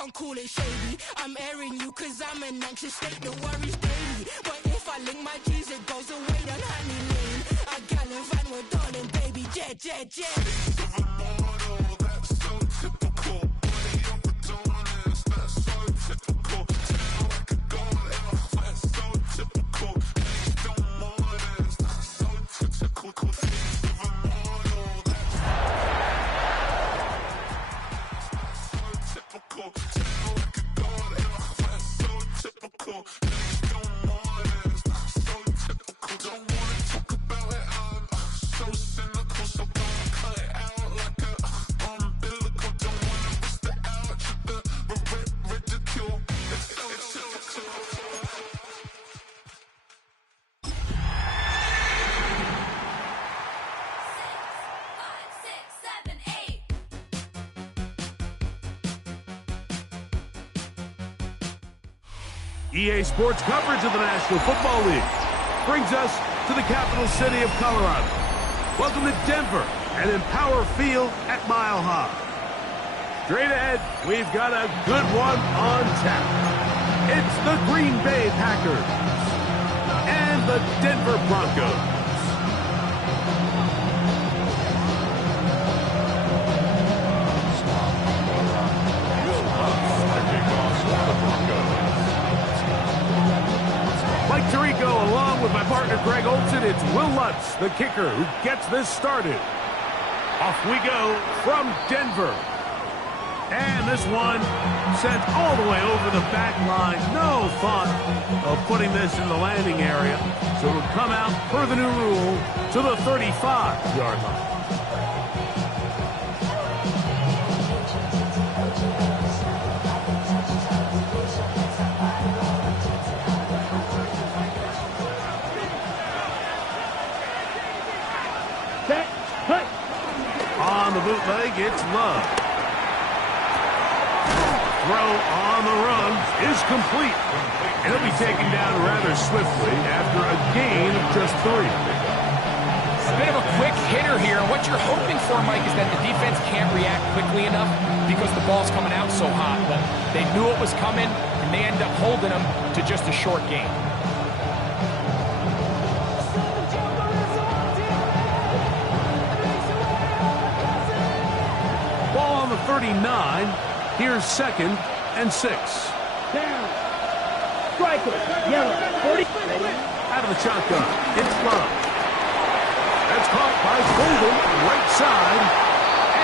I'm cool and shady. I'm airing you cause I'm an anxious state that worries daily. But if I link my G's, it goes away down honey lane. I gallivant with darling, baby, jet, jet, jet. Supermodel, that's so typical. Body up Adonis, that's so typical. Tell like a goddess, that's so typical. Please don't modest, that's so typical. Supermodel, that's so typical. Tell like a goddess, that's so typical. Please don't modest, that's so typical. Don't wanna talk about it, I'm so cynical, so don't cut it out like a umbilical. Don't wanna risk the ouch of the ridicule. It's so typical. EA Sports coverage of the National Football League brings us to the capital city of Colorado. Welcome to Denver and Empower Field at Mile High. Straight ahead, we've got a good one on tap. It's the Green Bay Packers and the Denver Broncos. Mike Tirico, along with my partner Greg Olson, it's Will Lutz, the kicker, who gets this started. Off we go from Denver. And this one sent all the way over the back line. No thought of putting this in the landing area. So it'll come out, per the new rule, to the 35-yard line. On the bootleg, it's Love. Throw on the run is complete. And he'll be taken down rather swiftly after a gain of just 3. A bit of a quick hitter here. What you're hoping for, Mike, is that the defense can't react quickly enough because the ball's coming out so hot. But they knew it was coming, and they end up holding them to just a short gain. Ball on the 39. Here's 2nd and 6. Down. Striker. Yellow. 40. Out of the shotgun. It's Love. That's caught by Golden, right side.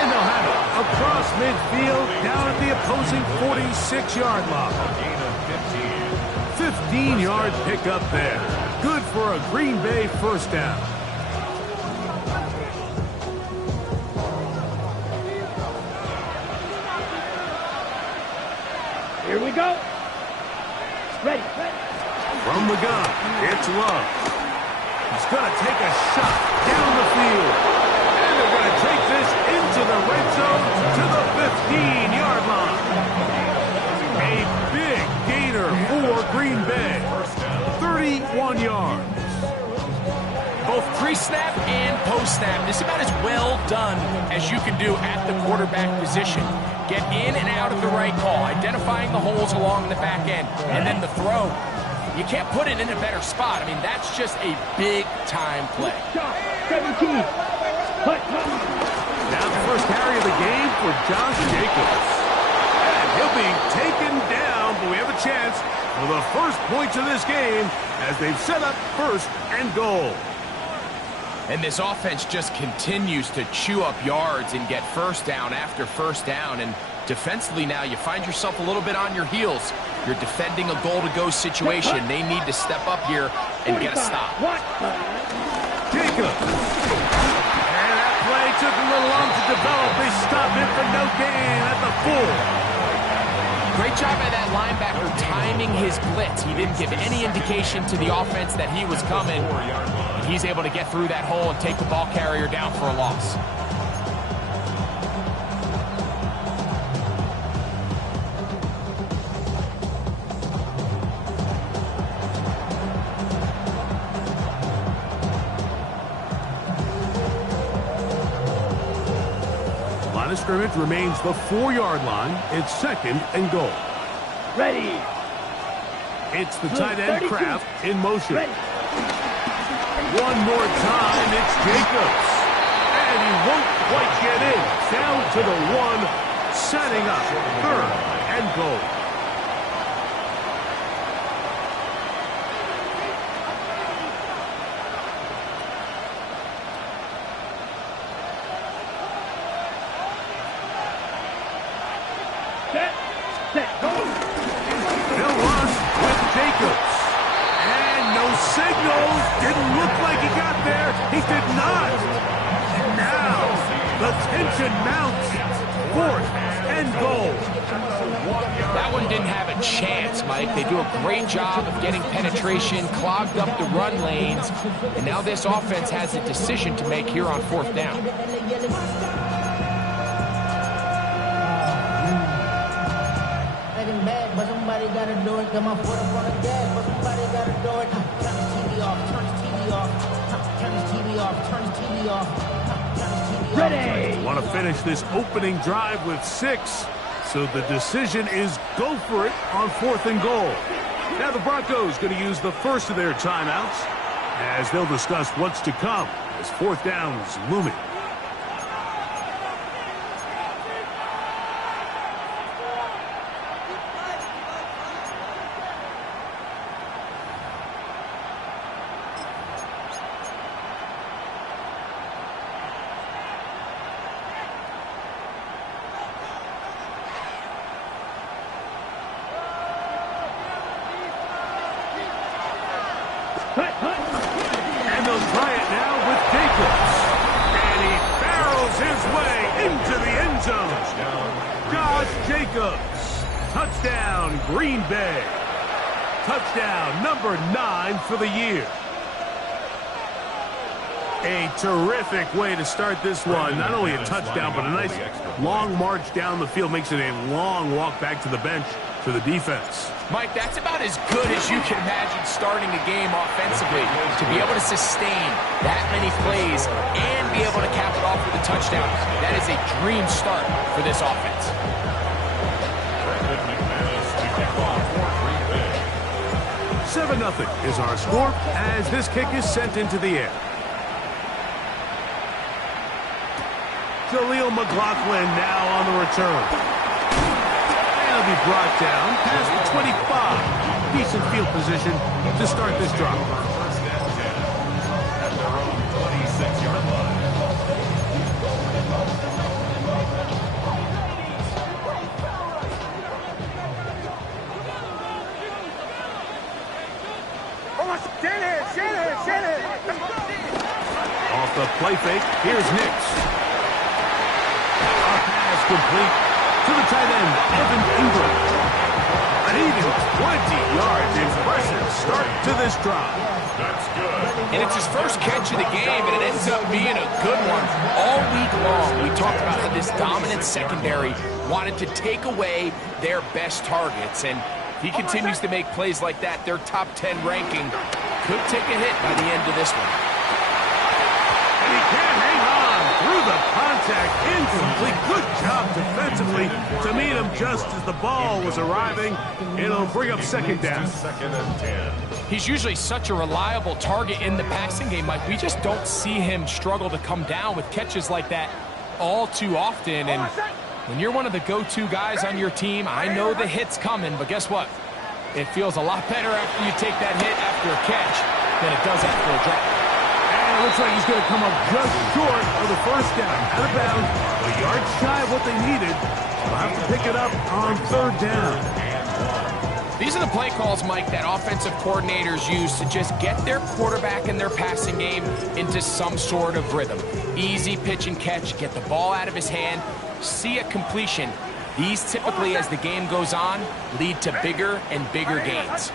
And they'll have it across midfield, down at the opposing 46-yard line. 15-yard pickup there. Good for a Green Bay first down. Here we go. Ready. From the gun, it's Love. He's going to take a shot down the field. And they're going to take this into the red zone to the 15-yard line. A big gainer for Green Bay. 31 yards. Both pre-snap and post-snap, this is about as well done as you can do at the quarterback position. Get in and out of the right call, identifying the holes along the back end, and then the throw. You can't put it in a better spot. I mean, that's just a big-time play. 17. Now the first carry of the game for Josh Jacobs. And he'll be taken down, but we have a chance for the first points of this game as they've set up 1st and goal. And this offense just continues to chew up yards and get first down after first down. And defensively now, you find yourself a little bit on your heels. You're defending a goal-to-go situation. They need to step up here and get a stop. Jacobs. And that play took a little long to develop. They stop it for no gain at the 4. Great job by that linebacker timing his blitz. He didn't give any indication to the offense that he was coming. He's able to get through that hole and take the ball carrier down for a loss. scrimmage remains the 4-yard line. It's 2nd and goal. Ready. It's the tight end 32. Kraft in motion. Ready. One more time, it's Jacobs. And he won't quite get in. Down to the 1, setting up 3rd and goal. Set. Go. They'll run with Jacobs. And no signal. Didn't look like he got there. He did not. And now the tension mounts. 4th and goal. That one didn't have a chance, Mike. They do a great job of getting penetration, clogged up the run lanes, and now this offense has a decision to make here on 4th down. Bad, but somebody gotta do it. Come on, foot up on the gas, but somebody gotta do it. Turn his TV off, turn his TV off, turn his TV off, turn his TV off, turn his TV off. Ready. Want to finish this opening drive with 6. So the decision is go for it on 4th and goal. Now the Broncos going to use the first of their timeouts as they'll discuss what's to come as 4th down is looming. And they'll try it now with Jacobs. And he barrels his way into the end zone. Josh Jacobs. Touchdown, Green Bay. Touchdown number 9 for the year. A terrific way to start this one. Not only a touchdown, but a nice long march down the field. Makes it a long walk back to the bench for the defense. Mike, that's about as good as you can imagine starting a game offensively. To be able to sustain that many plays and be able to cap it off with a touchdown, that is a dream start for this offense. 7-0 is our score as this kick is sent into the air. Jaleel McLaughlin now on the return. And he'll be brought down past the 25. Decent field position to start this drive. Off the play fake, here's Nix. A pass complete to the tight end, Evan Ingram. An even 20 yards. Impressive start to this drive. That's good. And it's his first catch of the game, and it ends up being a good one. All week long, we talked about how this dominant secondary wanted to take away their best targets, and he continues to make plays like that. Their top 10 ranking could take a hit by the end of this one. And he can't hang on through the contact. Incomplete. Good job defensively to meet him just as the ball was arriving. It'll bring up second down. Second and 10. He's usually such a reliable target in the passing game, Mike. We just don't see him struggle to come down with catches like that all too often. And when you're one of the go-to guys on your team, I know the hit's coming, but guess what? It feels a lot better after you take that hit after a catch than it does after a drop. And it looks like he's going to come up just short of the first down. Out of bounds, a yard shy of what they needed. They'll have to pick it up on third down. These are the play calls, Mike, that offensive coordinators use to just get their quarterback and their passing game into some sort of rhythm. Easy pitch and catch, get the ball out of his hand, see a completion. These typically, as the game goes on, lead to bigger and bigger gains.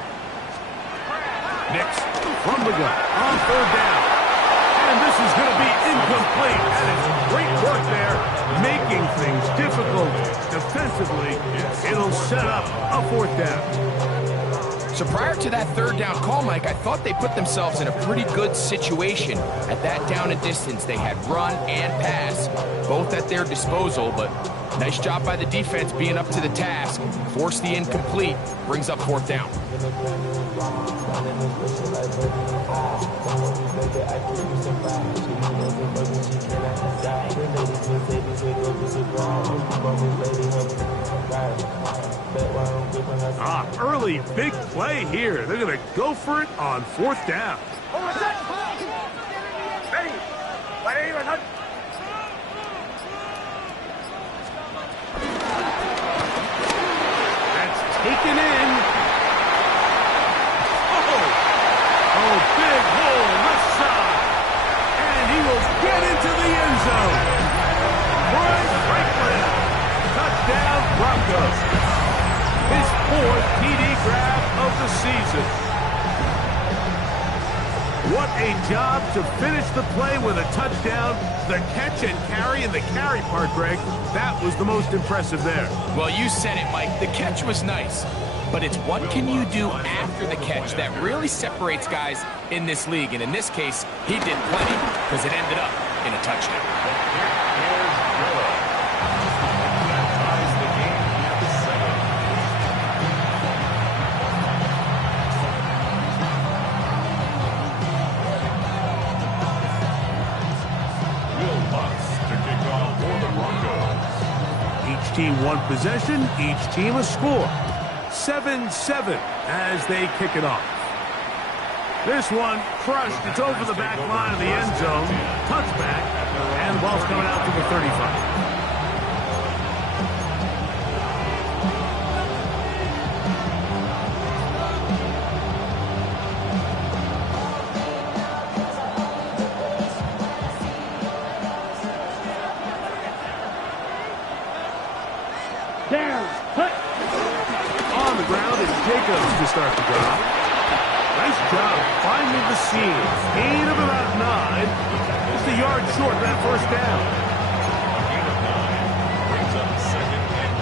Next, from the gun, on third down. And this is going to be incomplete. And it's great work there, making things difficult defensively. It'll set up a fourth down. So prior to that third down call, Mike, I thought they put themselves in a pretty good situation. At that down and distance, they had run and pass, both at their disposal, but nice job by the defense being up to the task. Force the incomplete, brings up fourth down. Early big play here. They're going to go for it on fourth down. That's taken in. Oh, big hole left side. And he will get into the end zone. Franklin. Touchdown Broncos. His fourth TD grab of the season. What a job to finish the play with a touchdown. The catch and carry, and the carry part, Greg, that was the most impressive there. Well, you said it, Mike. The catch was nice, but it's what can you do after the catch that really separates guys in this league. And in this case, he did plenty because it ended up in a touchdown. Each team one possession, each team a score. 7-7 as they kick it off. This one crushed. It's over the back line of the end zone. Touchback, and the ball's coming out to the 35. On the ground, it's Jacobs to start the drive. Nice job finding the seam. Gain of about 9. Just a yard short of that first down. Gain of 9 brings up 2nd and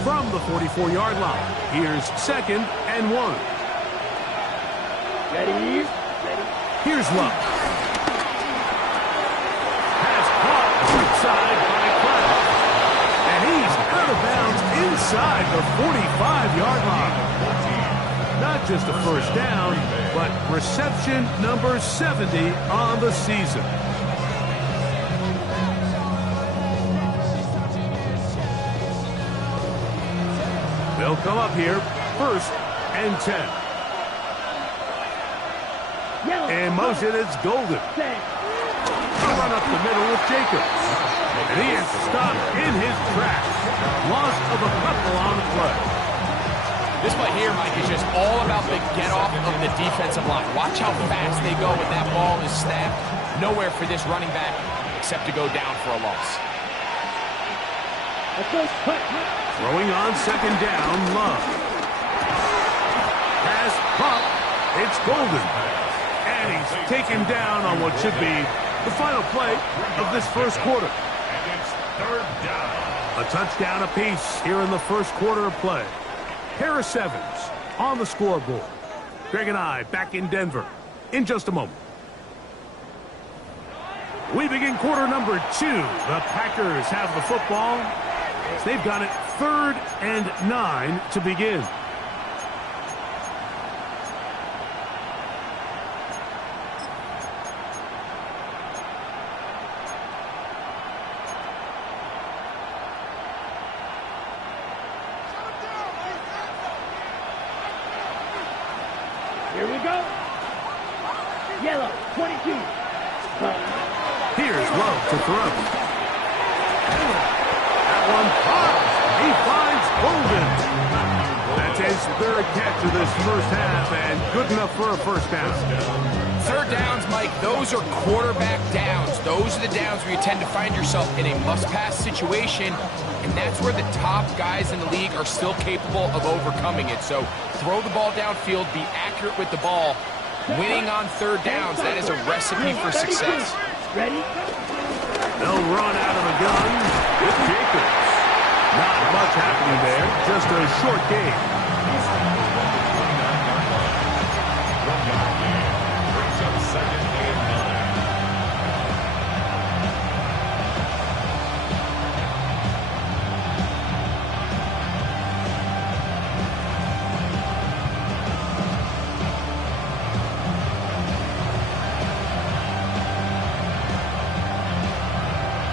1. From the 44-yard line, here's 2nd and 1. Ready? Here's Luck. Pass caught outside by Cloud. And he's out of bounds inside the 45-yard line. Not just a first down, but reception number 70 on the season. They'll come up here, 1st and 10. In motion, it's Golden. A run up the middle with Jacobs. And he is stopped in his tracks. Loss of a couple on the play. This play here, Mike, is just all about the get-off of the defensive line. Watch how fast they go when that ball is snapped. Nowhere for this running back except to go down for a loss. Throwing on 2nd down, Love. Pass pop. It's Golden. And he's taken down on what should be the final play of this first quarter. And it's 3rd down. A touchdown apiece here in the first quarter of play. Pair of 7s on the scoreboard. Greg and I back in Denver in just a moment. We begin quarter number 2. The Packers have the football. They've got it 3rd and 9 to begin. Here we go. Yellow, 22. Here's Love to throw. That one pops. He finds Golden. That's his 3rd catch of this first half, and good enough for a first down. 3rd downs, Mike, those are quarterback downs. Those are the downs where you tend to find yourself in a must-pass situation, and that's where the top guys in the league are still capable of overcoming it. So throw the ball downfield, be accurate with the ball, Winning on third downs, that is a recipe for success. Ready? They'll run out of the gun with Jacobs. Not much happening there, just a short game. Brings up 2nd and 9.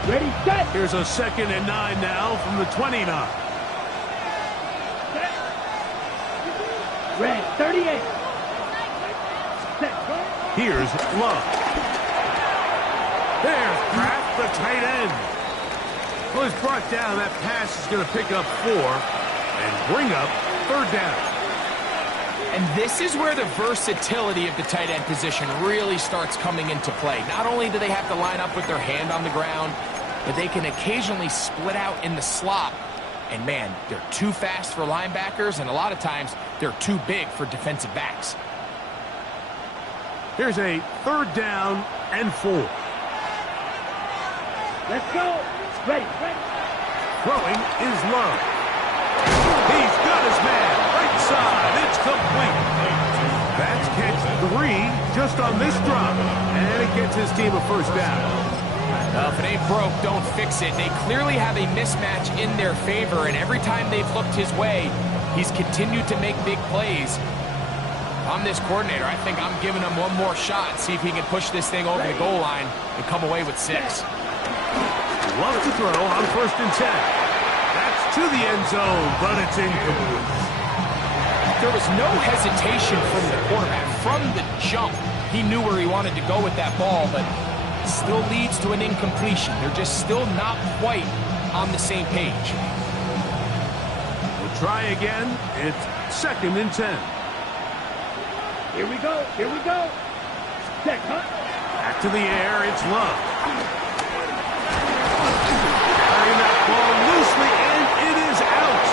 Ready, set. Here's a 2nd and 9 now from the 29. Red, 38. Set. Here's Love. There's Kraft, the tight end. Well, he's brought down. That pass is going to pick up 4 and bring up 3rd down. And this is where the versatility of the tight end position really starts coming into play. Not only do they have to line up with their hand on the ground, but they can occasionally split out in the slot. And man, they're too fast for linebackers, and a lot of times they're too big for defensive backs. Here's a 3rd down and 4. Let's go. Ready, ready. Throwing is Love. He's got his man. Right side. It's complete. That's catch 3 just on this drop. And it gets his team a 1st down. If it ain't broke, don't fix it. They clearly have a mismatch in their favor, and every time they've looked his way, he's continued to make big plays. If I'm this coordinator, I think I'm giving him one more shot, see if he can push this thing over the goal line and come away with 6. Loves to throw on 1st and 10. That's to the end zone, but it's incomplete. There was no hesitation from the quarterback. From the jump, he knew where he wanted to go with that ball, but still leads to an incompletion. They're just still not quite on the same page. We'll try again. It's 2nd and 10. Here we go. Here we go. Set, huh? Back to the air. It's Love. Carrying that ball loosely, and it is out.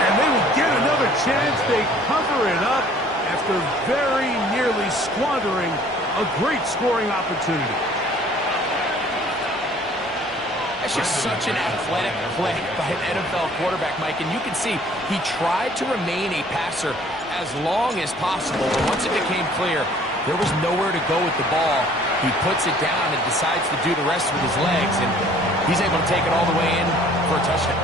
And they will get another chance. They cover it up after very nearly squandering a great scoring opportunity. That's just such an athletic play by an NFL quarterback, Mike. And you can see he tried to remain a passer as long as possible. But once it became clear there was nowhere to go with the ball, he puts it down and decides to do the rest with his legs. And he's able to take it all the way in for a touchdown.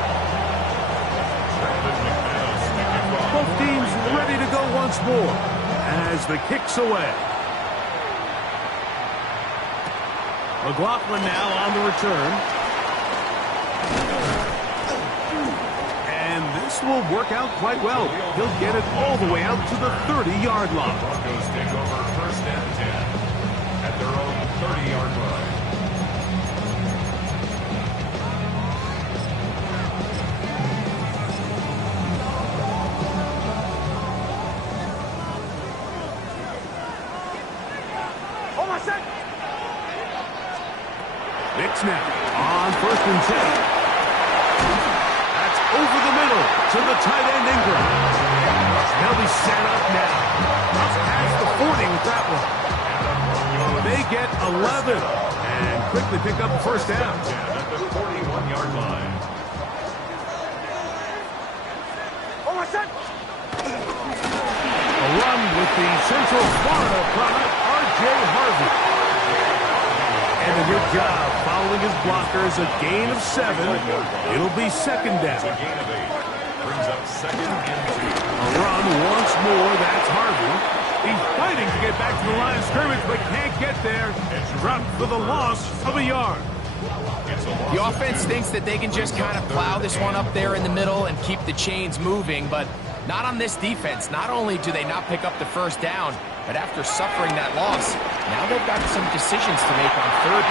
Both teams ready to go once more as the kick's away. McLaughlin now on the return. And this will work out quite well. He'll get it all the way out to the 30-yard line. Broncos take over 1st and 10 at their own 30-yard line. It's now on 1st and 10. That's over the middle to the tight end Ingram. They'll be set up now. Up past the 40 with that one. They get 11 and quickly pick up the 1st down. At the 41-yard line. A run with the Central Florida product, R.J. Harvey. And a good job following his blockers, a gain of 7. It'll be 2nd down. It's a gain of 8. Brings up 2nd and 2. A run once more, that's Harvey. He's fighting to get back to the line of scrimmage, but can't get there. Dropped for the loss of a yard. The offense thinks that they can just kind of plow this one up there in the middle and keep the chains moving, but not on this defense. Not only do they not pick up the 1st down, but after suffering that loss, now they've got some decisions to make on 3rd.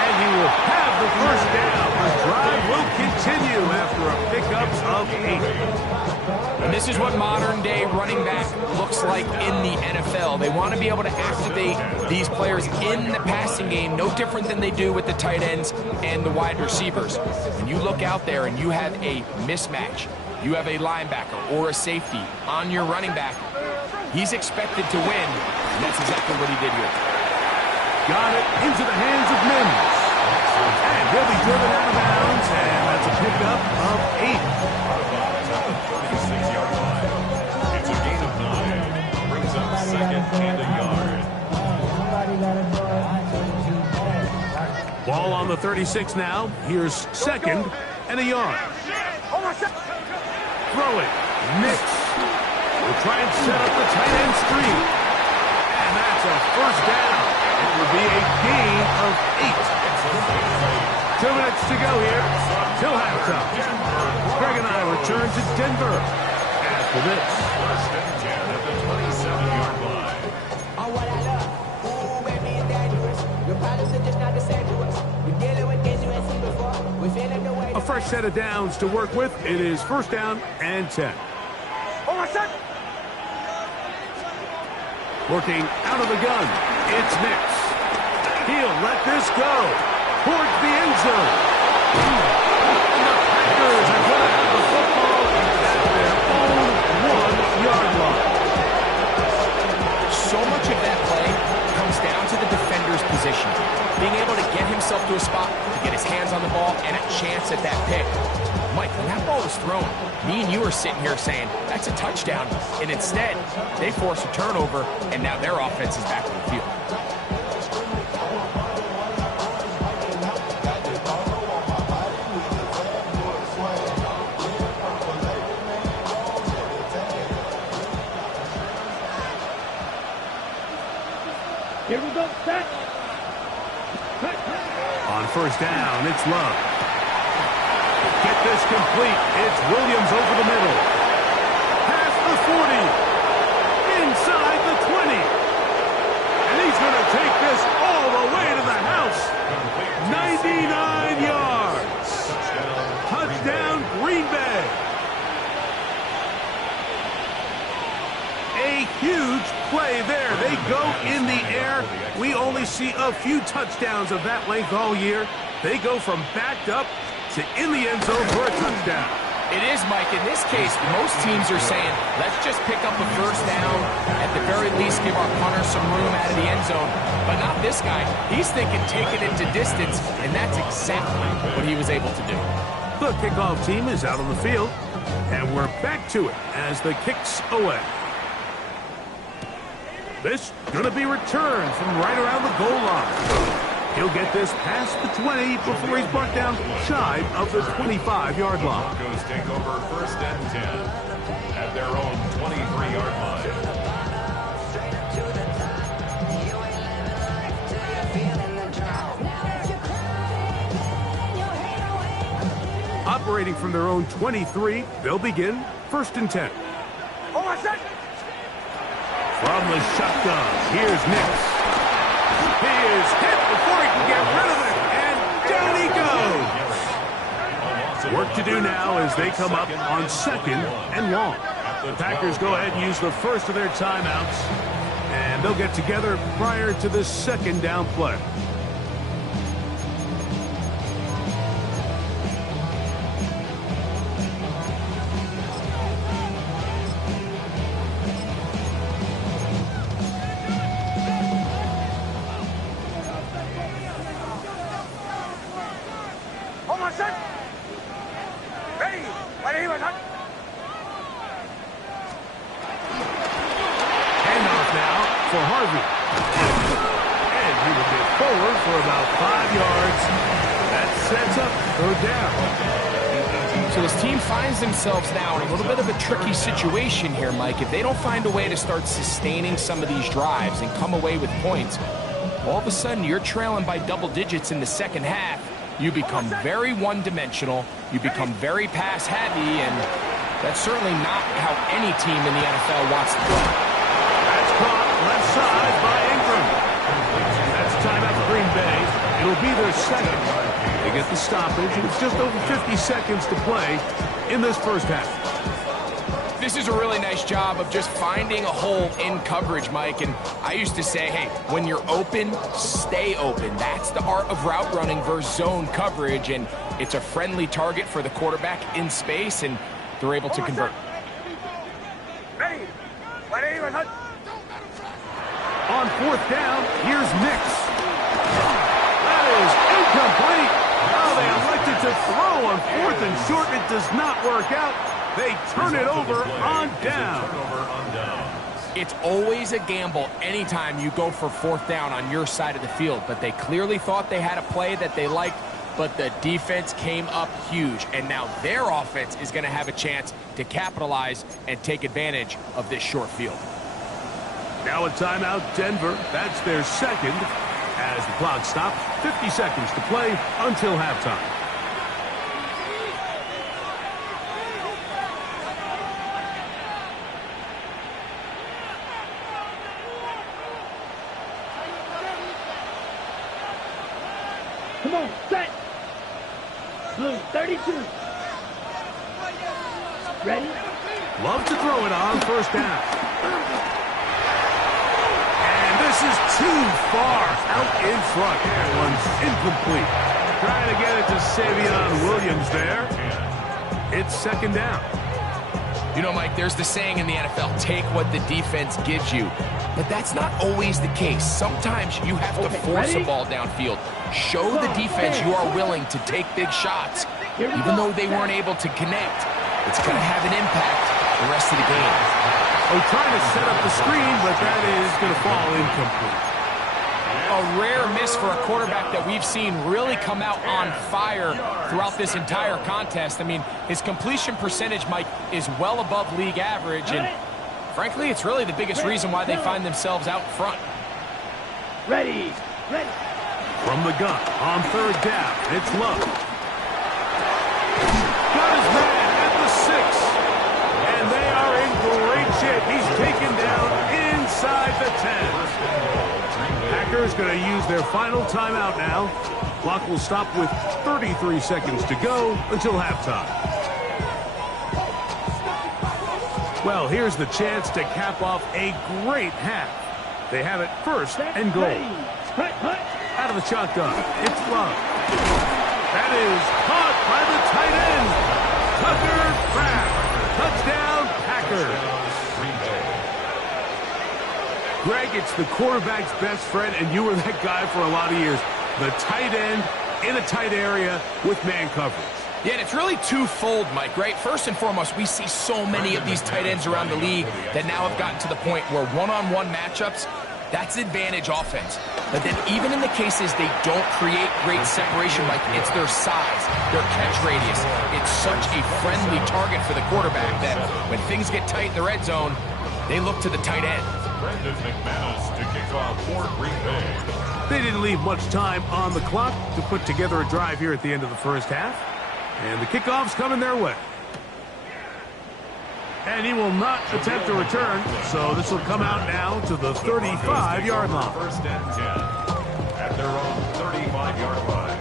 And he will have the 1st down. The drive will continue after a pickup of 8. And this is what modern-day running back looks like in the NFL. They want to be able to activate these players in the passing game, no different than they do with the tight ends and the wide receivers. When you look out there and you have a mismatch, you have a linebacker or a safety on your running back, He's expected to win, and that's exactly what he did here. Got it into the hands of Mims. And he'll be driven out of bounds, and that's a pickup of 8. It's a gain of 9. Brings up second and a yard. Ball on the 36 now. Here's second and a yard. Throwing. Nix will try and set up the tight end screen. And that's a first down. It will be a gain of 8. 2 minutes to go here till halftime. Greg and I return to Denver after this. First and 10 at the 27-yard line. On what I love. Ooh, baby, it's dangerous. Your problems are just not the same to us. We're dealing with things you ain't seen before. We're feeling the way. A fresh set of downs to work with. It is first down and 10. Working out of the gun. It's Nix. He'll let this go towards the end zone. And the Packers are going to have the football at their own 1-yard line. So much of that play comes down to the defender's position. Being able to get himself to a spot, to get his hands on the ball, and a chance at that pick. Mike, when that ball was thrown, me and you are sitting here saying, that's a touchdown. And instead, they force a turnover, and now their offense is back on the field. Here we go. Set. On first down, it's Love. Get this complete. It's Williams over the middle. Past the 40. Inside the 20. And he's going to take this all the way to the house. 99 yards. Touchdown, Green Bay. A huge play there. They go in the air. We only see a few touchdowns of that length all year. They go from backed up to in the end zone for a touchdown. It is, Mike. In this case, most teams are saying, let's just pick up a first down. At the very least, give our punter some room out of the end zone. But not this guy. He's thinking taking it to distance, and that's exactly what he was able to do. The kickoff team is out on the field, and we're back to it as the kick's away. This going to be returned from right around the goal line. He'll get this past the 20 before he's brought down shy of the 25-yard line. Broncos take over first and 10 at their own 23-yard line. Operating from their own 23, they'll begin first and 10. From the shotgun, here's Nix. He is hit before he can get rid of it, and down he goes. Work to do now as they come up on second and long. The Packers go ahead and use the first of their timeouts, and they'll get together prior to the second down play. Handoff now for Harvey. And he will get forward for about 5 yards. That sets up third down. So this team finds themselves now in a little bit of a tricky situation here, Mike. If they don't find a way to start sustaining some of these drives and come away with points, all of a sudden you're trailing by double digits in the second half. You become very one-dimensional. You become very pass-heavy, and that's certainly not how any team in the NFL wants to play. That's caught left side by Ingram. That's time out for Green Bay. It'll be their second. They get the stoppage, and it's just over 50 seconds to play in this first half. This is a really nice job of just finding a hole in coverage, Mike. And I used to say, hey, when you're open, stay open. That's the art of route running versus zone coverage. And it's a friendly target for the quarterback in space, and they're able to convert. Ready. On fourth down, here's Nix. That is incomplete. Oh, they elected to throw on fourth and short. It does not work out. They turn it over on down. It's always a gamble anytime you go for fourth down on your side of the field, but they clearly thought they had a play that they liked, but the defense came up huge, and now their offense is going to have a chance to capitalize and take advantage of this short field. Now a timeout, Denver. That's their second. As the clock stops, 50 seconds to play until halftime. Come on, set. Blue, 32. Ready? Love to throw it on first down. And this is too far out in front. That one's incomplete. Trying to get it to Savion Williams there. It's second down. You know, Mike, there's the saying in the NFL, take what the defense gives you. But that's not always the case. Sometimes you have to force a ball downfield. Show the defense you are willing to take big shots. Even though they weren't able to connect, it's going to have an impact the rest of the game. Oh, trying to set up the screen, but that is going to fall incomplete. A rare miss for a quarterback that we've seen really come out on fire throughout this entire contest. I mean, his completion percentage, Mike, is well above league average, and frankly, it's really the biggest reason why they find themselves out front. Ready. Ready. From the gun on third down, it's Love. Got his man at the 6. And they are in great shape. He's taken down inside the 10. Packers going to use their final timeout now. Clock will stop with 33 seconds to go until halftime. Well, here's the chance to cap off a great half. They have it first and goal. Out of the shotgun, it's Love. That is caught by the tight end. Tucker Kraft. Touchdown, Packers. Greg, it's the quarterback's best friend, and you were that guy for a lot of years. The tight end in a tight area with man coverage. Yeah, and it's really twofold, Mike, right? First and foremost, we see so many of these tight ends around the league that now have gotten to the point where one-on-one matchups, that's advantage offense. But then even in the cases they don't create great separation, Mike, it's their size, their catch radius. It's such a friendly target for the quarterback that when things get tight in the red zone, they look to the tight end. Brandon McManus to kick off for Green Bay. They didn't leave much time on the clock to put together a drive here at the end of the first half. And the kickoff's coming their way. And he will not attempt a return, so this will come out now to the 35-yard line. First and 10 at their own 35-yard line.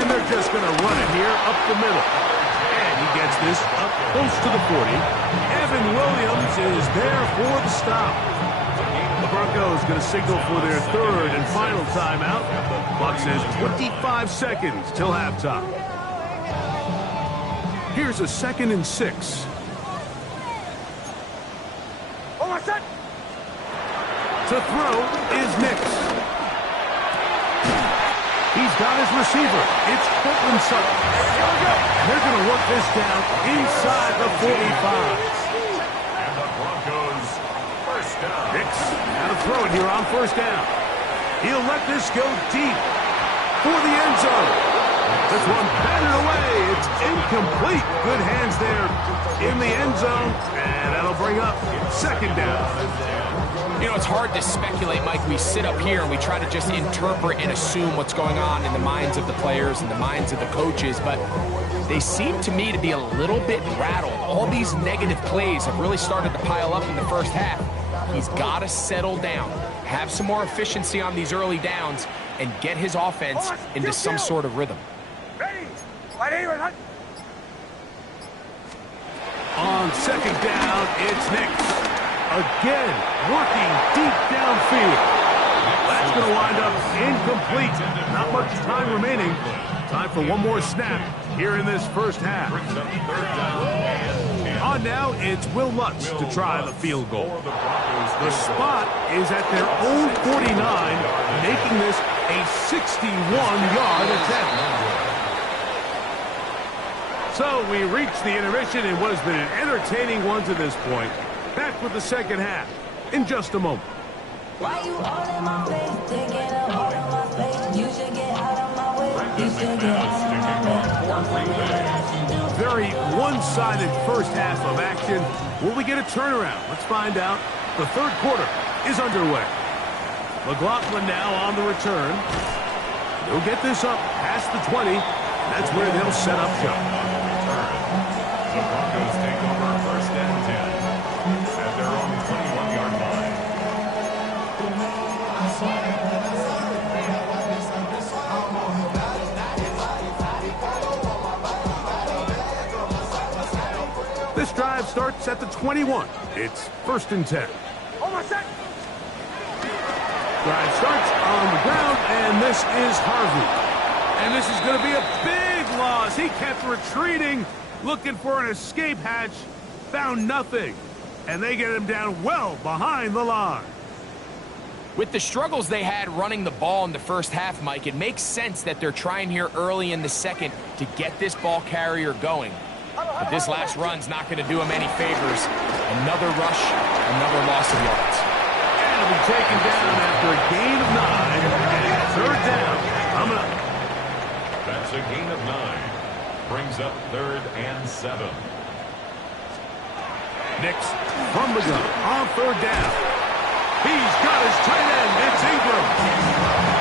And they're just going to run it here up the middle. And he gets this up close to the 40. Evan Williams is there for the stop. The Broncos going to signal for their third and final timeout. Clock says 25 seconds till halftime. Here's a 2nd and 6. To throw is Nix. He's got his receiver. It's Cortland Sutton. And they're going to work this down inside the 45. And the Broncos first down. Nix out of throw it here on first down. He'll let this go deep for the end zone. This one batted away. It's incomplete. Good hands there in the end zone. And that'll bring up second down. You know, it's hard to speculate, Mike. We sit up here and we try to just interpret and assume what's going on in the minds of the players and the minds of the coaches, but they seem to me to be a little bit rattled. All these negative plays have really started to pile up in the first half. He's got to settle down, have some more efficiency on these early downs, and get his offense into some sort of rhythm. On second down, it's Nix. again, working deep downfield. That's going to wind up incomplete. Not much time remaining. Time for one more snap here in this first half. On now, it's Will Lutz to try the field goal. The spot is at their own 49, making this a 61-yard attempt. So we reach the intermission in what has been an entertaining one to this point. Back with the second half in just a moment. Why you all in my face, taking up all of my space? You should get out of my way. You should get out of my way. Don't tell me what I should do. Very one-sided first half of action. Will we get a turnaround? Let's find out. The third quarter is underway. McLaughlin now on the return. He'll get this up past the 20. That's where they'll set up shop. The Broncos take over first and 10 at their own 21-yard line. This drive starts at the 21. It's first and 10. Drive starts on the ground, and this is Harvey. And this is going to be a big loss. He kept retreating, looking for an escape hatch, found nothing. And they get him down well behind the line. With the struggles they had running the ball in the first half, Mike, it makes sense that they're trying here early in the second to get this ball carrier going. But this last run's not going to do him any favors. Another rush, another loss of yards. And it'll be taken down after a gain of 9. And third down coming up. That's a gain of 9. Brings up third and 7. Nix from the gun on third down. He's got his tight end. It's Ingram.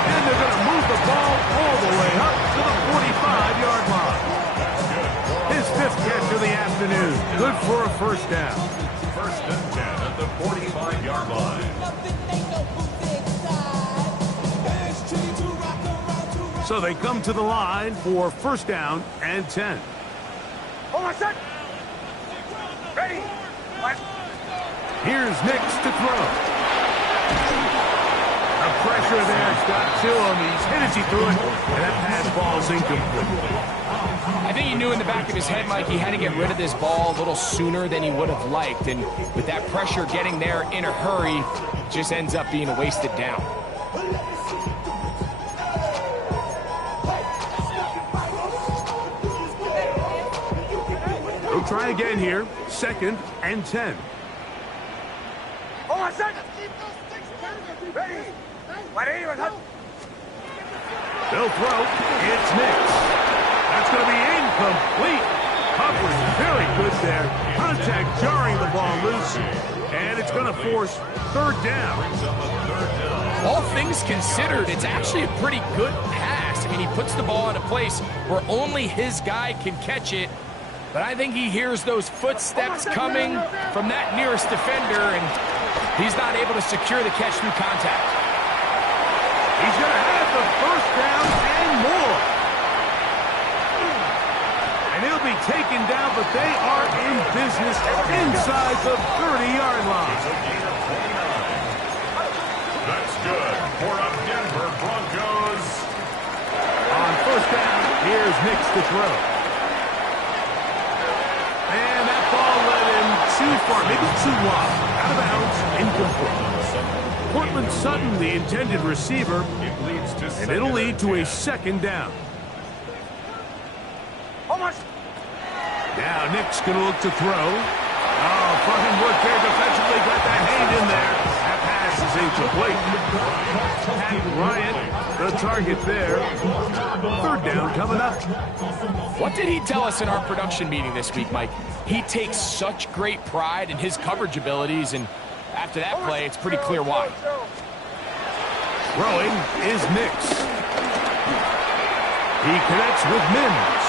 And they're going to move the ball all the way up to the 45-yard line. His fifth catch of the afternoon. Good for a first down. First and 10 at the 45-yard line. So they come to the line for first down and 10. Hold on a sec. Ready. Here's Nix to throw. The pressure there's got to him. He's hit as he threw it, and that pass ball's incomplete. I think he knew in the back of his head, Mike, he had to get rid of this ball a little sooner than he would have liked. And with that pressure getting there in a hurry, it just ends up being a wasted down. They'll try again here. Second and 10. Hold on a sec. Ready. They'll throw. It's Nix. That's going to be incomplete. Coverage very good there. Contact jarring the ball loose. And it's going to force third down. All things considered, it's actually a pretty good pass. I mean, he puts the ball in a place where only his guy can catch it. But I think he hears those footsteps coming from that nearest defender, and he's not able to secure the catch through contact. He's going to have the first down and more. And he'll be taken down, but they are in business inside the 30-yard line. That's good for a Denver Broncos. On first down, here's Nix to throw. And that ball led him too far, maybe too wide. Out of bounds, incomplete. Cortland Sutton, the intended receiver, and it'll lead to a second down. Now Nick's going to look to throw. Oh, fine work there defensively, got that hand in there. That pass is incomplete. Pat Bryant, the target there. Third down coming up. What did he tell us in our production meeting this week, Mike? He takes such great pride in his coverage abilities, and after that play, it's pretty clear why. Throwing is Nix. He connects with Mims.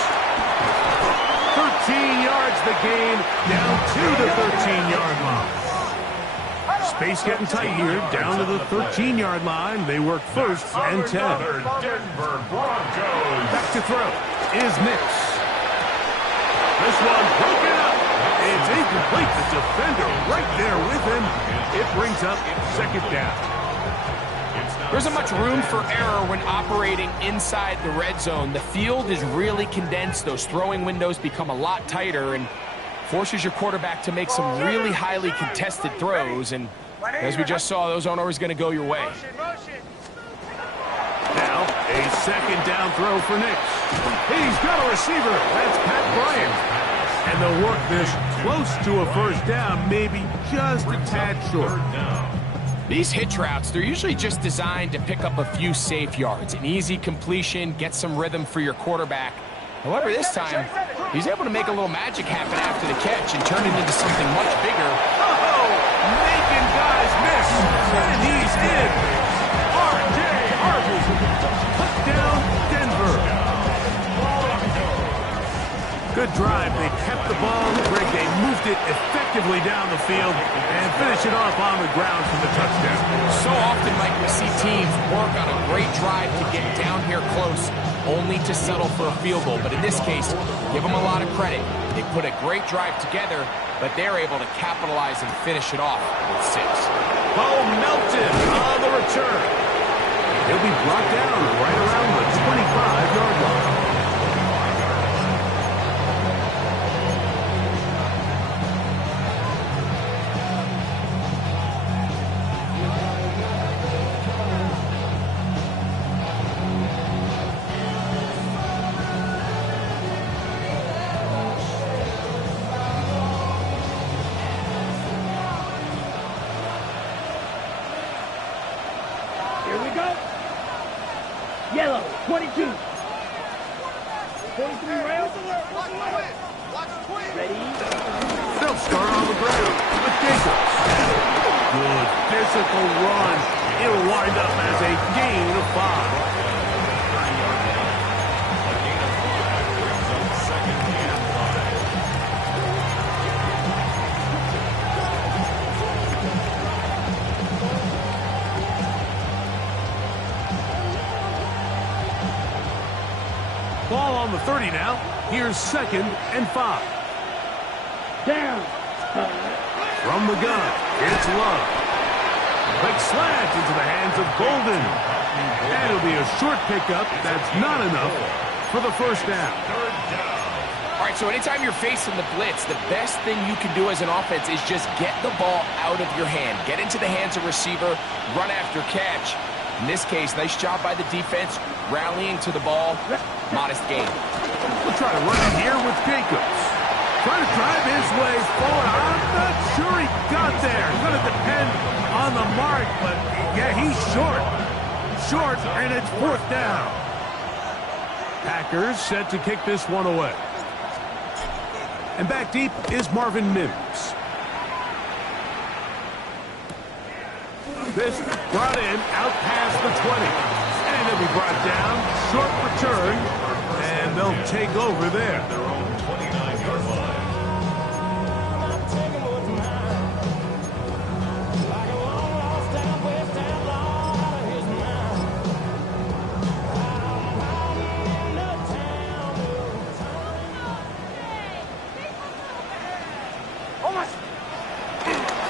13 yards the gain, down to the 13-yard line. Space getting tight here, down to the 13-yard line. They work first and 10. Denver Broncos. Back to throw is Nix. This one broken up. It's incomplete. The defender right there with him. It brings up second down. There isn't much room for error when operating inside the red zone. The field is really condensed. Those throwing windows become a lot tighter and forces your quarterback to make some really highly contested throws. And as we just saw, those aren't always going to go your way. Now, a second down throw for Nix. He's got a receiver. That's Pat Bryant. And they'll work this close to a first down, maybe just a tad short. These hitch routes, they're usually just designed to pick up a few safe yards. An easy completion, get some rhythm for your quarterback. However, this time, he's able to make a little magic happen after the catch and turn it into something much bigger. Oh, making guys miss. And he's in. R.J. Harvey. Touchdown, Denver. Good drive. They kept the ball. Greg, they moved it effectively down the field and finish it off on the ground for the touchdown. So often, Mike, we see teams work on a great drive to get down here close, only to settle for a field goal. But in this case, give them a lot of credit. They put a great drive together, but they're able to capitalize and finish it off with 6. Bo Melton on the return. He'll be brought down right around the 25-yard line. Yellow, 22. 43 rails. Ready? They'll start on the ground with Jacobs. Good physical run. It'll wind up as a gain of 5. Ball on the 30 now. Here's 2nd and 5. Down. From the gun, it's Love. Quick slant into the hands of Golden. And it'll be a short pickup. That's not enough for the first down. All right, so anytime you're facing the blitz, the best thing you can do as an offense is just get the ball out of your hand. Get into the hands of receiver, run after catch. In this case, nice job by the defense, rallying to the ball. Modest gain. We'll try to run it here with Jacobs. Trying to drive his way forward. I'm not sure he got there. It's going to depend on the mark, but yeah, he's short. Short, and it's 4th down. Packers set to kick this one away. And back deep is Marvin Mims. This brought in out past the 20. And it'll be brought down. Short return. And they'll take over there. Their own 29-yard line.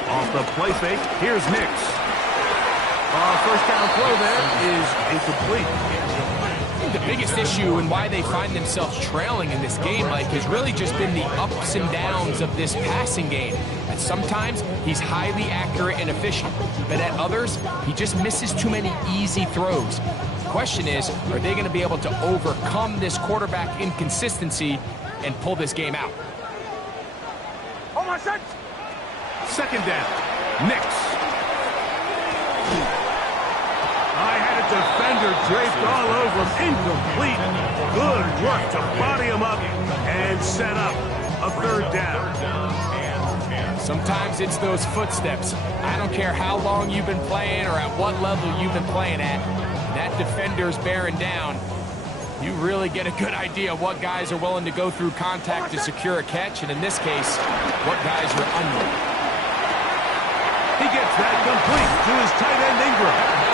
Off the play fake, here's Nix. First down throw there is incomplete. I think the biggest issue and why they find themselves trailing in this game, Mike, has really just been the ups and downs of this passing game. And sometimes he's highly accurate and efficient, but at others, he just misses too many easy throws. The question is, are they going to be able to overcome this quarterback inconsistency and pull this game out? Second down, Nix. I had a defender draped all over him. Incomplete. Good work to body him up and set up a 3rd down. Sometimes it's those footsteps. I don't care how long you've been playing or at what level you've been playing at. That defender's bearing down. You really get a good idea of what guys are willing to go through contact to secure a catch, and in this case, what guys are unwilling. He gets that complete to his tight end Ingram.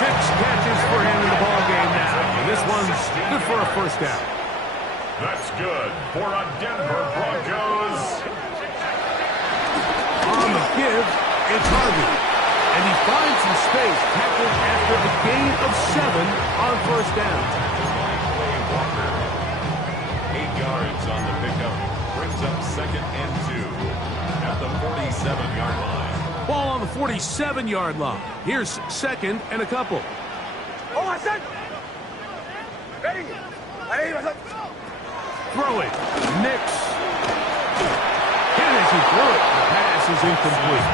6 catches for him in the ball game now. And this one's good for a first down. That's good for a Denver Broncos. On the give, It's Harvey. And he finds some space, tackled after a gain of 7 on first down. Play Walker. 8 yards on the pickup. Brings up 2nd and 2 at the 47-yard line. Ball on the 47-yard line. Here's 2nd and a couple. Throwing. Nix. And as he threw it, the pass is incomplete.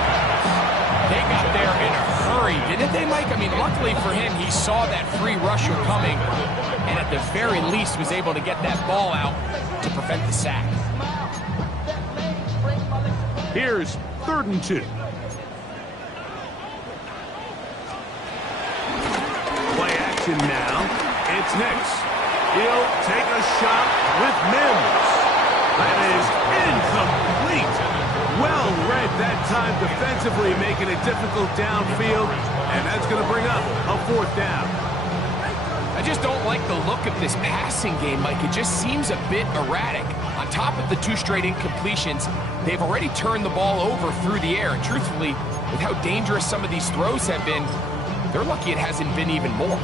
They got there in a hurry, didn't they, Mike? I mean, luckily for him, he saw that free rusher coming and at the very least was able to get that ball out to prevent the sack. Here's 3rd and 2. Play action now. It's Nix. He'll take a shot with Mims. That is incomplete. Well read that time defensively, making it difficult downfield, and that's going to bring up a 4th down. I just don't like the look of this passing game, Mike. It just seems a bit erratic. On top of the 2 straight incompletions, they've already turned the ball over through the air, and truthfully, with how dangerous some of these throws have been, they're lucky it hasn't been even more.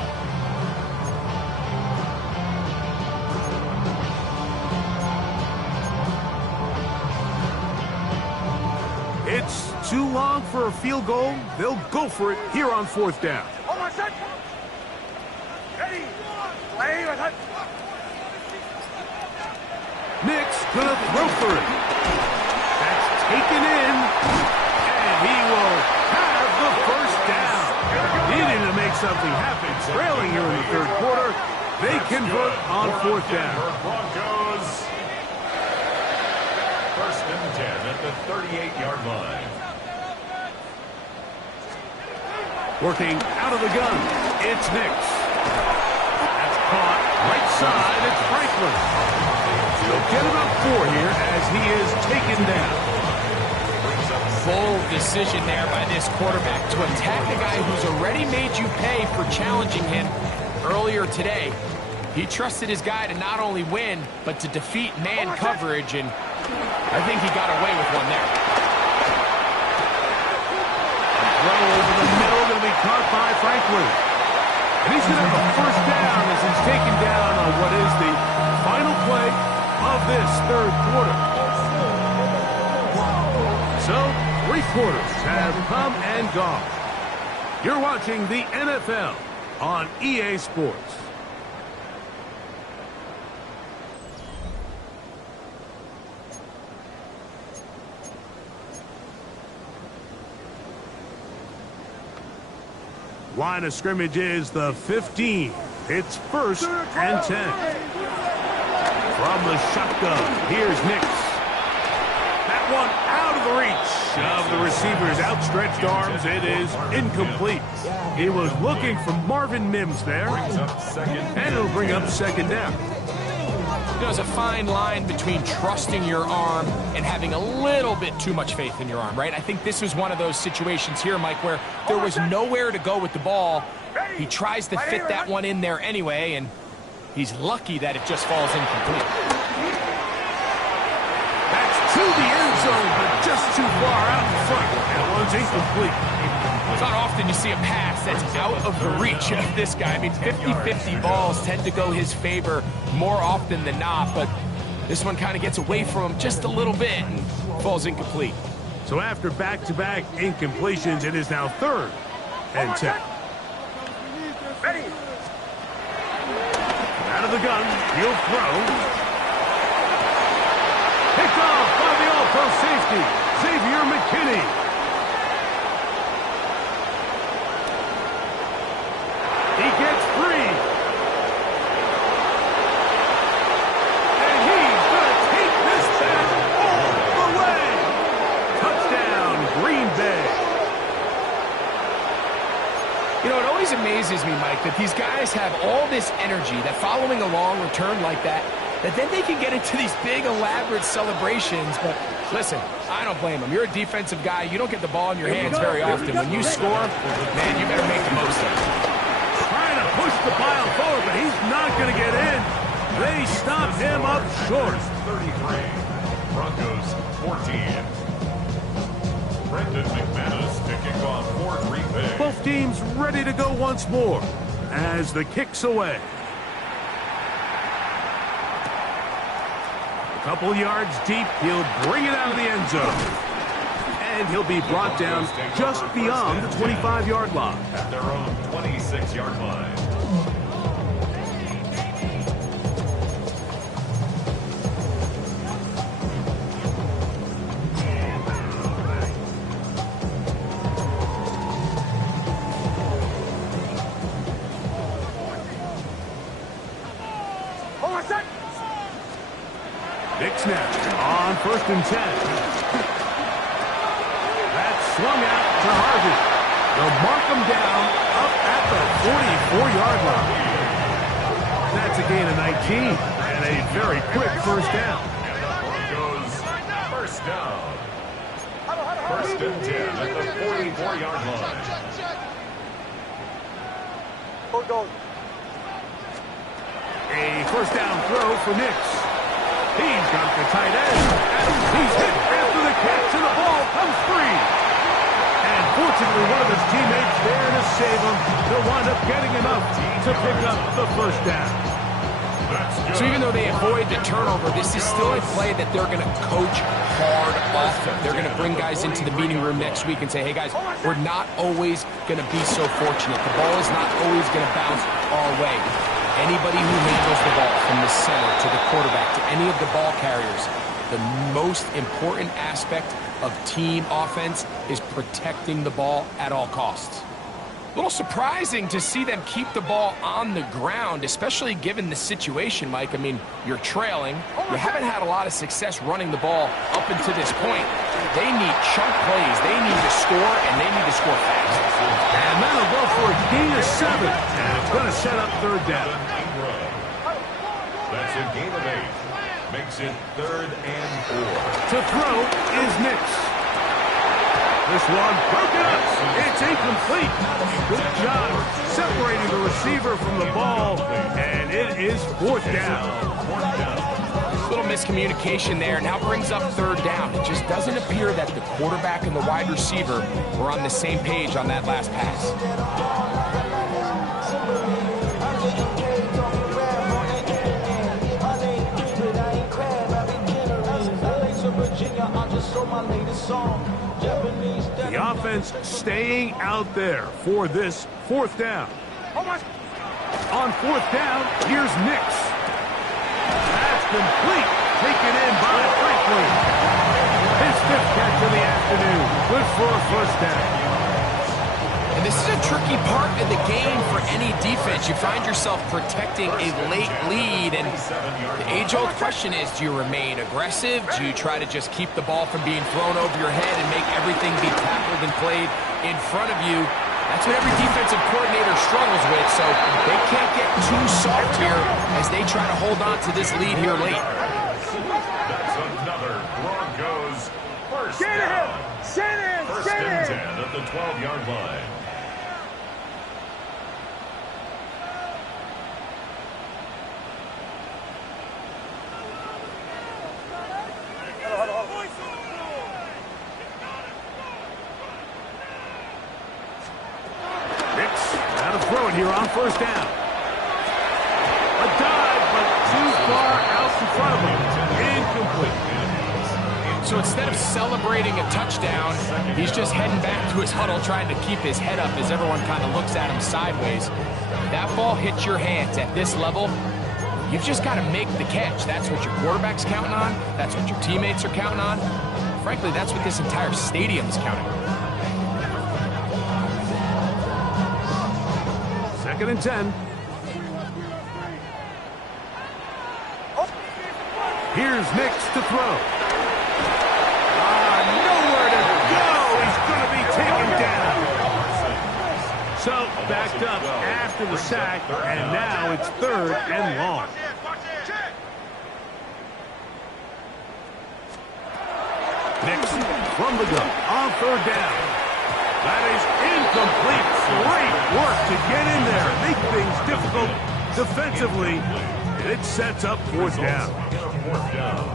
It's too long for a field goal. They'll go for it here on 4th down. Nix gonna throw for it. That's taken in, and he will have the first down. Needing to make something happen. Trailing here in the 3rd quarter. They convert on 4th down. Broncos. 1st and 10 at the 38-yard line. Working out of the gun. It's Nix. That's caught right side. It's Franklin. He'll get about 4 here as he is taken down. Bold decision there by this quarterback to attack a guy who's already made you pay for challenging him earlier today. He trusted his guy to not only win, but to defeat man coverage, and I think he got away with one there. Throw over the middle, going to be caught by Franklin. And he's going to have a first down as he's taken down on what is the final play of this 3rd quarter. So, 3 quarters have come and gone. You're watching the NFL on EA Sports. Line of scrimmage is the 15. It's 1st and 10. From the shotgun, here's Nix. That one out of the reach of the receiver's outstretched arms. It is incomplete. He was looking for Marvin Mims there. And it'll bring up 2nd down. There's a fine line between trusting your arm and having a little bit too much faith in your arm, right? I think this was one of those situations here, Mike, where there was nowhere to go with the ball. He tries to fit that one in there anyway, and he's lucky that it just falls incomplete. That's to the end zone, but just too far out in front. That one's incomplete. It's not often you see a pass that's out of the reach of this guy. I mean, 50-50 balls tend to go his favor more often than not, but this one kind of gets away from him just a little bit and falls incomplete. So after back-to-back incompletions, it is now 3rd and 10. Out of the gun, he'll throw. Picked off by the all-pro safety, Xavier McKinney. He gets 3. And he's going to take this back all the way. Touchdown, Green Bay. You know, it always amazes me, Mike, that these guys have all this energy, that following a long return like that then they can get into these big, elaborate celebrations. But listen, I don't blame them. You're a defensive guy. You don't get the ball in your hands very often. When you score, man, you better make the most of it. Trying to push the pile forward, but he's not going to get in. They stop him up short. 33. Broncos 14. Brendan McManus team's ready to go once more as the kick's away. A couple yards deep, he'll bring it out of the end zone. And he'll be brought down just beyond the 25-yard line. At their own 26-yard line. Big snap on 1st and 10. That's swung out to Harvey. They'll mark him down up at the 44-yard line. That's a gain of 19 and a very quick first down. And the Broncos first down. 1st and 10 at the 44-yard line. A first down throw for Nix. He's got the tight end. He's hit after the catch, and the ball comes free. And fortunately, one of his teammates there to save him. He'll wind up getting enough to pick up the first down. So even though they avoid the turnover, this is still a play that they're going to coach hard off of. They're going to bring guys into the meeting room next week and say, hey, guys, we're not always going to be so fortunate. The ball is not always going to bounce our way. Anybody who handles the ball from the center to the quarterback to any of the ball carriers, the most important aspect of team offense is protecting the ball at all costs. A little surprising to see them keep the ball on the ground, especially given the situation, Mike. I mean, you're trailing. You haven't had a lot of success running the ball up until this point. They need chunk plays. They need to score, and they need to score fast. And that'll go for a gain of 7. And it's going to set up 3rd down. That's a gain of 8. Makes it 3rd and 4. To throw is Nix. This one broken up. It's incomplete. Good job separating the receiver from the ball, and it is 4th down. Little miscommunication there. Now brings up 3rd down. It just doesn't appear that the quarterback and the wide receiver were on the same page on that last pass. The offense staying out there for this 4th down. On 4th down, here's Nix. That's complete. Taken in by Franklin. His 5th catch of the afternoon. Good for a first down. And this is a tricky part of the game for any defense. You find yourself protecting a late lead, and the age-old question is, do you remain aggressive? Do you try to just keep the ball from being thrown over your head and make everything be tackled and played in front of you? That's what every defensive coordinator struggles with, so they can't get too soft here as they try to hold on to this lead here late. That's another Broncos first down. 1st and 10 at the 12-yard line. Here on 1st down. A dive, but too far out in front of him. Incomplete. So instead of celebrating a touchdown, he's just heading back to his huddle trying to keep his head up as everyone kind of looks at him sideways. That ball hits your hands at this level, you've just got to make the catch. That's what your quarterback's counting on. That's what your teammates are counting on. Frankly, that's what this entire stadium is counting on. 2nd and 10. Here's Nix to throw. Nowhere to go. He's going to be taken down. So, backed up after the sack, and now it's 3rd and long. Nix from the gun on 3rd down. That is incomplete. Great work to get in there. Make things difficult defensively. And it sets up fourth down.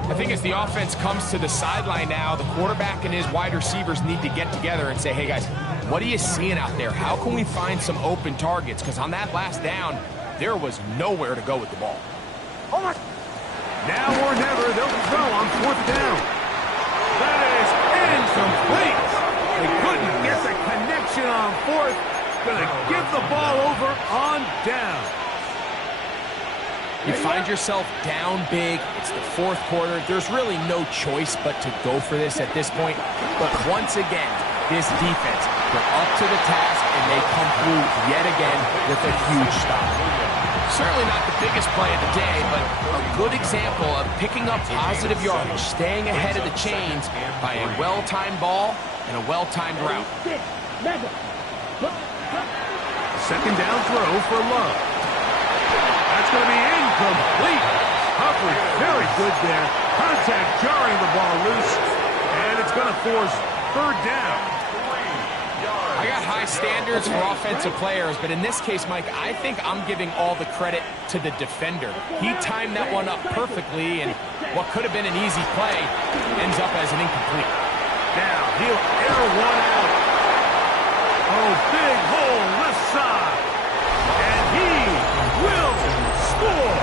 I think as the offense comes to the sideline now, the quarterback and his wide receivers need to get together and say, hey, guys, what are you seeing out there? How can we find some open targets? Because on that last down, there was nowhere to go with the ball. Now or never, they'll throw on fourth down. That is incomplete. They couldn't get the connection on fourth. Going to give the ball over on down. You find yourself down big. It's the fourth quarter. There's really no choice but to go for this at this point. But once again, this defense, they're up to the task, and they come through yet again with a huge stop. Certainly not the biggest play of the day, but a good example of picking up positive yardage, staying ahead of the chains by a well-timed ball and a well-timed route. Second down throw for Love. That's going to be incomplete. Coverage very good there. Contact jarring the ball loose, and it's going to force third down. I got high standards for offensive players, but in this case, Mike, I think I'm giving all the credit to the defender. He timed that one up perfectly, and what could have been an easy play ends up as an incomplete. Now he'll air one out. Oh, big hole left side. And he will score.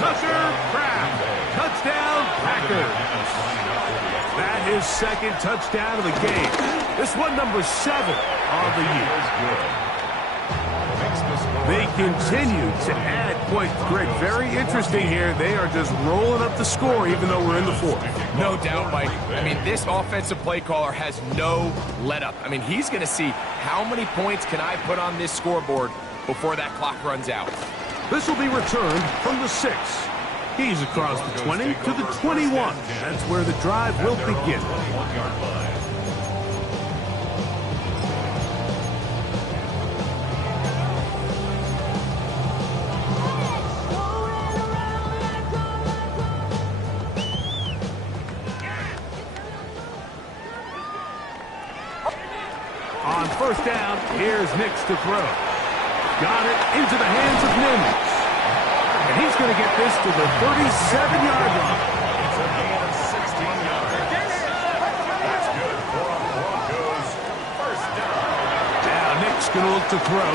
Tucker Kraft. Touchdown, Packers. That is second touchdown of the game. This one number 7 on the year. They continue to add points. Greg, very interesting here. They are just rolling up the score even though we're in the fourth. No doubt, Mike. I mean, this offensive play caller has no let up. I mean, he's going to see how many points can I put on this scoreboard before that clock runs out. This will be returned from the 6. He's across the 20 to the 21. That's where the drive will begin. On first down, here's Nix to throw. Got it into the hands of Nims. And he's going to get this to the 37-yard line. It's a gain of 16 yards. That's good for a Broncos first down. Now Nix going to look to throw.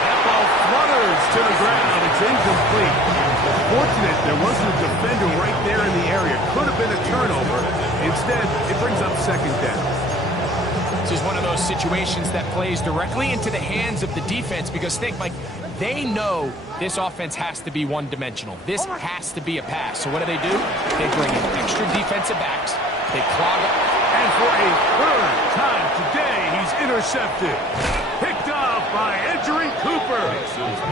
That ball flutters to the ground. It's incomplete. Fortunate there wasn't a defender right there in the area. Could have been a turnover. Instead, it brings up second down. This is one of those situations that plays directly into the hands of the defense because think, Mike, they know this offense has to be one-dimensional. This has to be a pass. So what do? They bring in extra defensive backs. They clog up. And for a third time today, he's intercepted. Picked off by Edgerrin Cooper.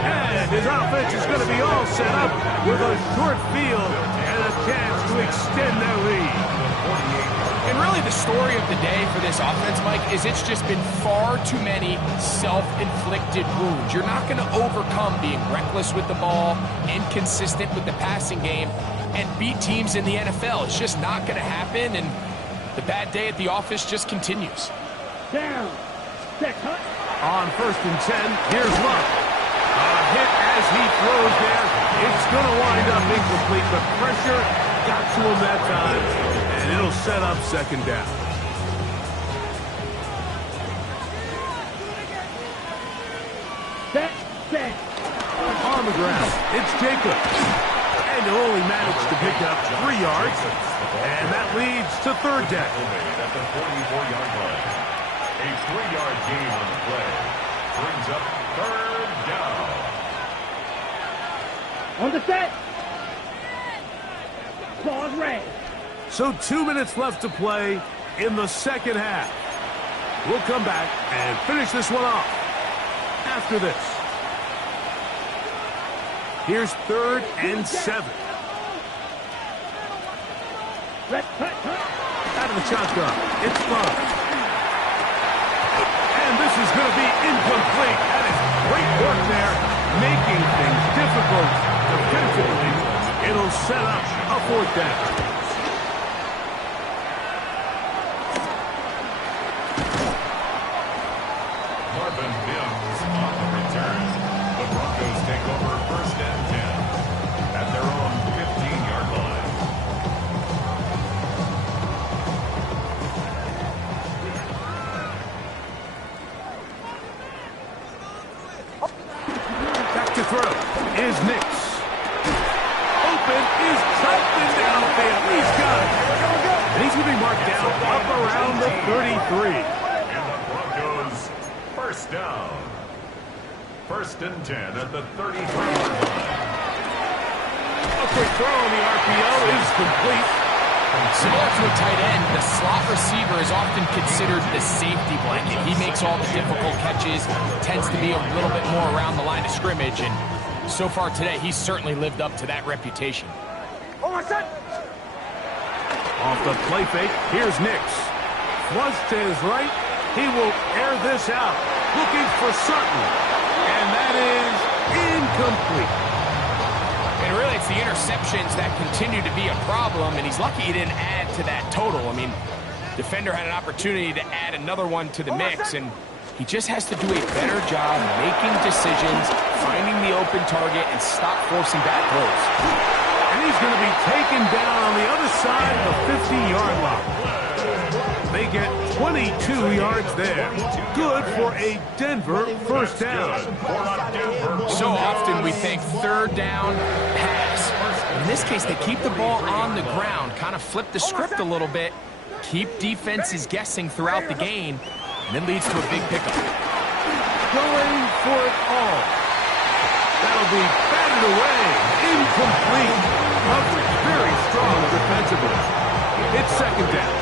And his offense is going to be all set up with a short field and a chance to extend their lead. And really the story of the day for this offense, Mike, is it's just been far too many self-inflicted wounds. You're not going to overcome being reckless with the ball, inconsistent with the passing game, and beat teams in the NFL. It's just not going to happen, and the bad day at the office just continues. Down. On first and 10, here's Luck. A hit as he throws there. It's going to wind up incomplete. The pressure got to him that time, and it'll set up second down. Set. On the ground, it's Jacobs. And he'll only manage to pick up 3 yards, and that leads to third down. At the 44-yard line. A 3-yard gain on the play brings up third down. On the set. Pause red. So 2 minutes left to play in the second half. We'll come back and finish this one off after this. Here's third and 7. Out of the shotgun, it's Love. And this is going to be incomplete. That is great work there, making things difficult defensively. It'll set up a fourth down. Marvin Mims on the return. The Broncos Broncos take over 1st and 10 at their own 15-yard line. Back to throw is Nix. Open is Troutman downfield. He's got it. And he's going to be marked down up around the 33. And the Broncos 1st down. 1st and 10 at the 33-yard line. A quick throw on the RPO is complete. Similar to a tight end, the slot receiver is often considered the safety blanket. He makes all the difficult catches, tends to be a little bit more around the line of scrimmage, and so far today, he's certainly lived up to that reputation. Off the play fake, here's Nix. Flush to his right. He will air this out. Looking for Sutton. And that is incomplete. And really, it's the interceptions that continue to be a problem, and he's lucky he didn't add to that total. I mean, defender had an opportunity to add another one to the mix, and he just has to do a better job making decisions, finding the open target, and stop forcing bad throws. And he's going to be taken down on the other side of the 50-yard line. They get 22 yards there. Good for a Denver 1st down. So often we think 3rd down, pass. In this case, they keep the ball on the ground, kind of flip the script a little bit, keep defenses guessing throughout the game, and it leads to a big pickup. Going for it all. That'll be batted away. Incomplete. Coverage very strong defensively. It's 2nd down.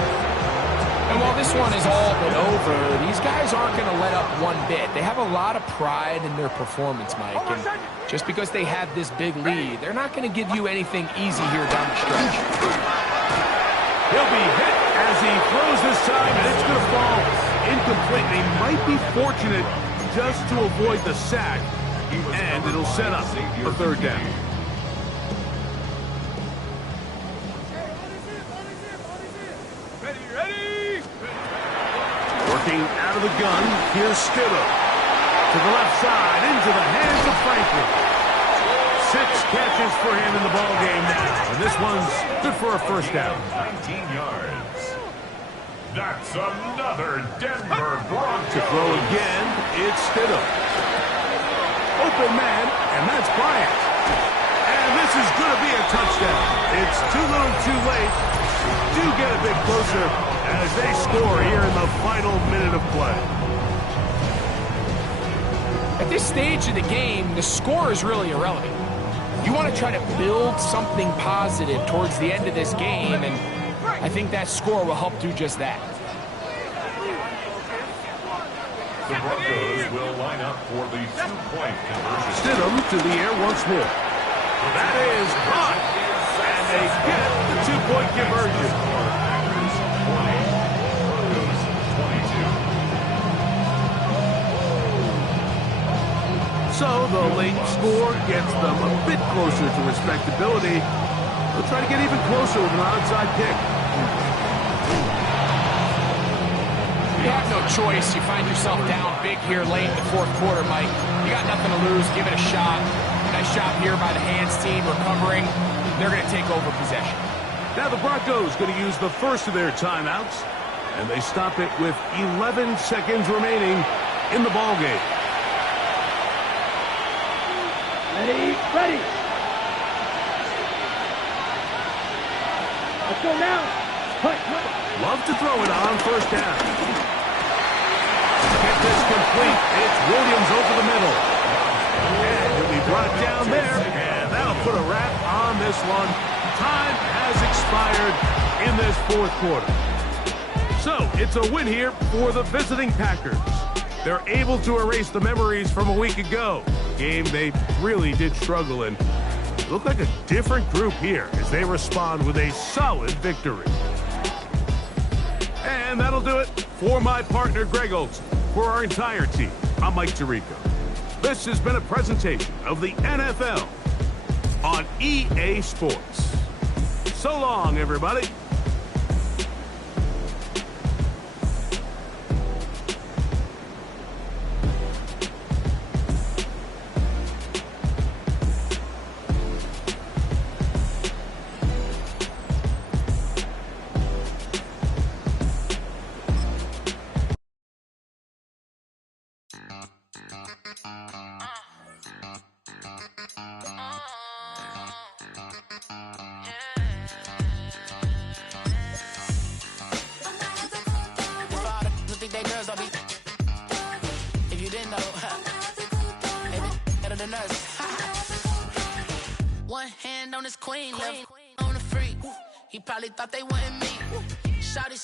And while this one is all but over, these guys aren't going to let up one bit. They have a lot of pride in their performance, Mike. And just because they have this big lead, they're not going to give you anything easy here down the stretch. He'll be hit as he throws this time, and it's going to fall incomplete. They might be fortunate just to avoid the sack, and it'll set up a 3rd down. Working out of the gun, here's Stidham. To the left side, into the hands of Franklin. 6 catches for him in the ballgame now. And this one's good for a 1st down. 19 yards. That's another Denver Broncos. To throw again, it's Stidham. Open man, and that's Bryant. And this is going to be a touchdown. It's too little too late. Do get a bit closer as they score here in the final minute of play. At this stage of the game, the score is really irrelevant. You want to try to build something positive towards the end of this game, and I think that score will help do just that. The Broncos will line up for the 2-point conversion. Stidham to the air once more. That is caught. And they get the 2-point conversion. Packers 20, Broncos 22. So the late score gets them a bit closer to respectability. They'll try to get even closer with an onside kick. You have no choice. You find yourself down big here late in the 4th quarter, Mike. You got nothing to lose. Give it a shot. Nice job here by the hands team recovering. They're going to take over possession. Now the Broncos going to use the first of their timeouts, and they stop it with 11 seconds remaining in the ballgame. Ready. Let's go now. Love to throw it on 1st down. Get this complete. It's Williams over the middle. And he'll be brought down there, and that'll put a wrap on this one. Time has expired in this 4th quarter. So it's a win here for the visiting Packers. They're able to erase the memories from a week ago. Game they really did struggle in. Look like a different group here as they respond with a solid victory. And that'll do it for my partner Greg Olson. For our entire team, I'm Mike Tirico. This has been a presentation of the NFL on EA Sports. So long, everybody. Think they girls don't be. If you didn't know, they be better than us. One hand on his queen, left on the freak. He probably thought they wanted me. Shawty